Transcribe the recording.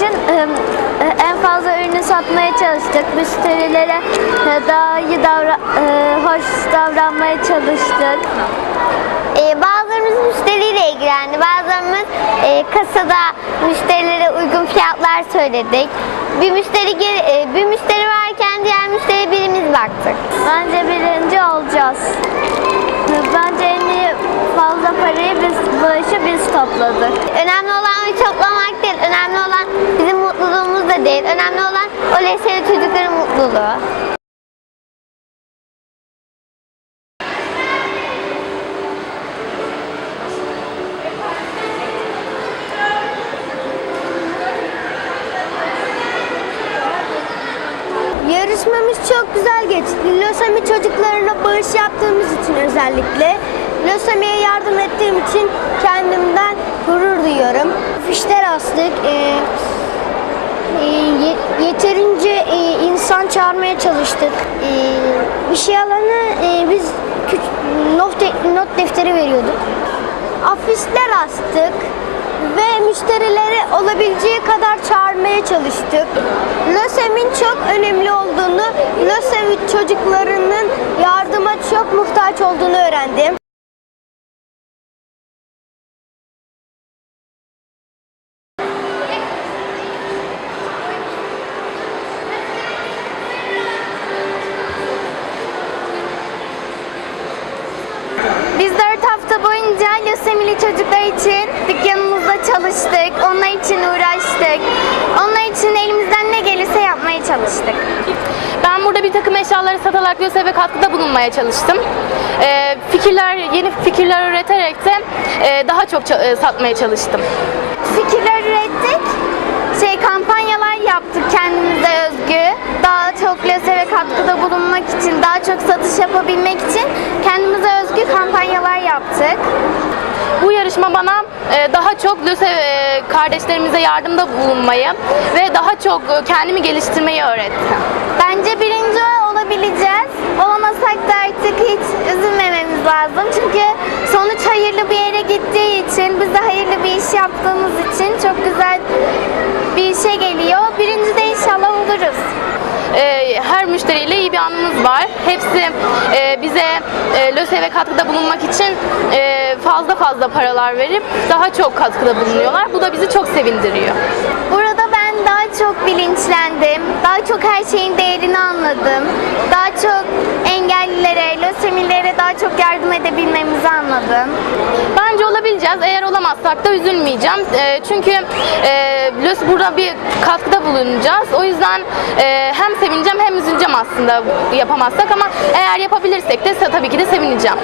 için e, en fazla ürünü satmaya çalıştık. Müşterilere e, daha iyi davra hoş davranmaya çalıştık. Ee, bazılarımız müşteriyle ilgilendi. Bazılarımız e, kasada müşterilere uygun fiyatlar söyledik. Bir müşteri e, bir müşteri varken diğer müşteri birimiz baktık. Bence birinci olacağız. Bence en iyi fazla parayı biz bu işi biz topladık. Önemli olan toplamak değil. Önemli olan bizim mutluluğumuz da değil. Önemli olan o liseli çocukların mutluluğu. Yarışmamız çok güzel geçti. Lösemi çocuklarına bağış yaptığımız için özellikle. Lösemiye yardım ettiğim için kendimden. Astık. Ee, e, ye- yeterince e, insan çağırmaya çalıştık. Ee, bir şey alanı e, biz not, not defteri veriyorduk. Afişler astık ve müşterileri olabileceği kadar çağırmaya çalıştık. LÖSEV'in çok önemli olduğunu, LÖSEV çocuklarının yardıma çok muhtaç olduğunu öğrendim. Boyunca lösemili çocuklar için dükkanımızda çalıştık. Onlar için uğraştık. Onlar için elimizden ne gelirse yapmaya çalıştık. Ben burada bir takım eşyaları satarak LÖSEV'e katkıda bulunmaya çalıştım. Ee, fikirler, yeni fikirler üreterek de e, daha çok e, satmaya çalıştım. Fikirler ürettik. Şey kampanyalar yaptık kendimize özgü. Daha çok LÖSEV'e katkıda bulunmak için, daha çok satış yapabilmek için kendimize özgü kampanyalar yaptık. Bu yarışma bana e, daha çok LÖSEV e, kardeşlerimize yardımda bulunmayı ve daha çok e, kendimi geliştirmeyi öğretti. Bence birinci olabileceğiz. Olamasak da artık hiç üzülmememiz lazım. Çünkü sonuç hayırlı bir yere gittiği için, biz de hayırlı bir iş yaptığımız için çok güzel bir işe geliyor. Birinci de inşallah oluruz. E, her müşteriyle iyi bir anımız var. Hepsi e, bize e, LÖSEV'e katkıda bulunmak için e, fazla fazla paralar verip daha çok katkıda bulunuyorlar. Bu da bizi çok sevindiriyor. Burada ben daha çok bilinçlendim. Daha çok her şeyin değerini anladım. Daha çok engellilere, lösemilere daha çok yardım edebilmemizi anladım. Bence olabileceğiz. Eğer olamazsak da üzülmeyeceğim. E, çünkü e, LÖS burada bir katkıda bulunacağız. O yüzden e, hem sevineceğim hem üzüleceğim aslında yapamazsak ama eğer yapabilirsek de tabii ki de sevineceğim.